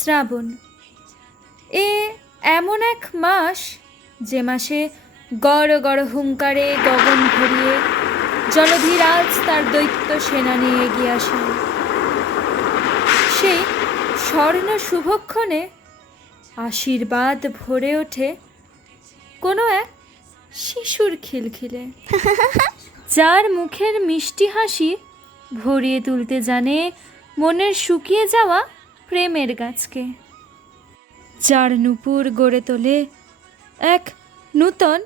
শ্রাবণ এ এমন এক মাস যে মাসে গড় গড় হুঙ্কারে গগন ভরিয়ে জলধিরাজ তার দৈত্য সেনা নিয়ে এগিয়ে আসেন। সেই স্বর্ণ শুভক্ষণে আশীর্বাদ ভরে ওঠে কোনো এক শিশুর খিলখিলে, যার মুখের মিষ্টি হাসি ভরিয়ে তুলতে জানে মনের শুকিয়ে যাওয়া প্রেমের গাছকে, যার নূপুর গড়ে তোলে এক নূতন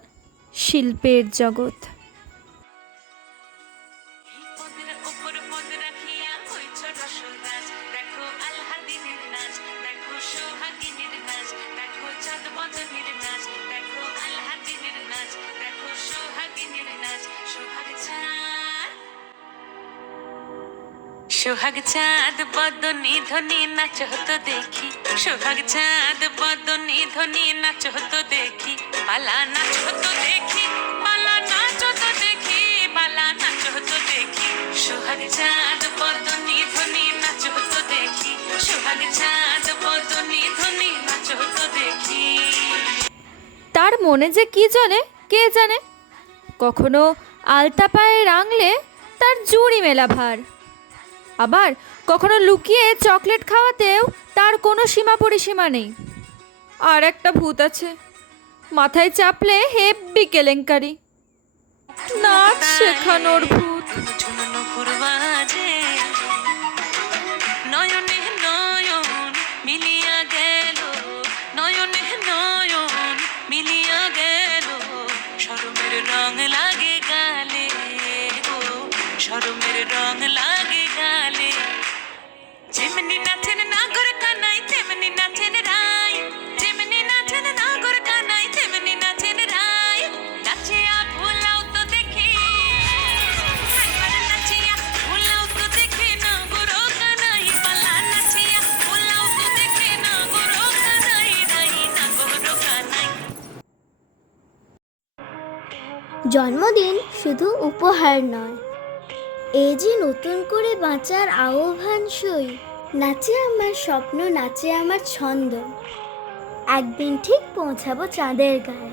শিল্পের জগৎ। সোহাগ চাঁদ বদনি ধ্বনি নাচ হতো দেখি, সোহাগ চাঁদ বদনি ধ্বনি নাচ হতো দেখি, বালা নাচ হতো দেখি, বালা নাচ হতো দেখি, বালা নাচ হতো দেখি, সোহাগ চাঁদ বদনি ধ্বনি নাচ হতো দেখি, সোহাগ চাঁদ বদনি ধ্বনি নাচ হতো দেখি। তার মনে যে কি চলে কে জানে, কখনো আলতা পায়ে রাঙলে তার জুড়ি মেলা ভার, আবার কখনো লুকিয়ে চকলেট খাওয়াতেও তার কোনো সীমা পরিসীমা নেই। আর একটা ভূত আছে, মাথায় চাপলে হেব্বি কেলেঙ্কারি, নাচ শেখানোর ভূত। নয়নে নয়ন মিলিয়া গেল, নয়নে নয়ন মিলিয়া গেল, শরমের রং লাগে গালে গো, শরমের রং লাগে গালে। যেমনি নাচেন নাগর কানাই তেমনি নাচেন রাই, যেমনি নাচেন নাগর কানাই তেমনি নাচেন রাই, নাচিয়া ভোলাও তো দেখি, একবার নাচিয়া ভোলাও তো দেখি নাগর কানাই, পালা নাচিয়া ভোলাও তো দেখি নাগর কানাই, রাই নাগর কানাই। জন্মদিন শুধু উপহার নয়, এ যে নতুন করে বাঁচার আহ্বান সই। নাচে আমার স্বপ্ন, নাচে আমার ছন্দ, একদিন ঠিক পৌঁছাবো চাঁদের গায়ে।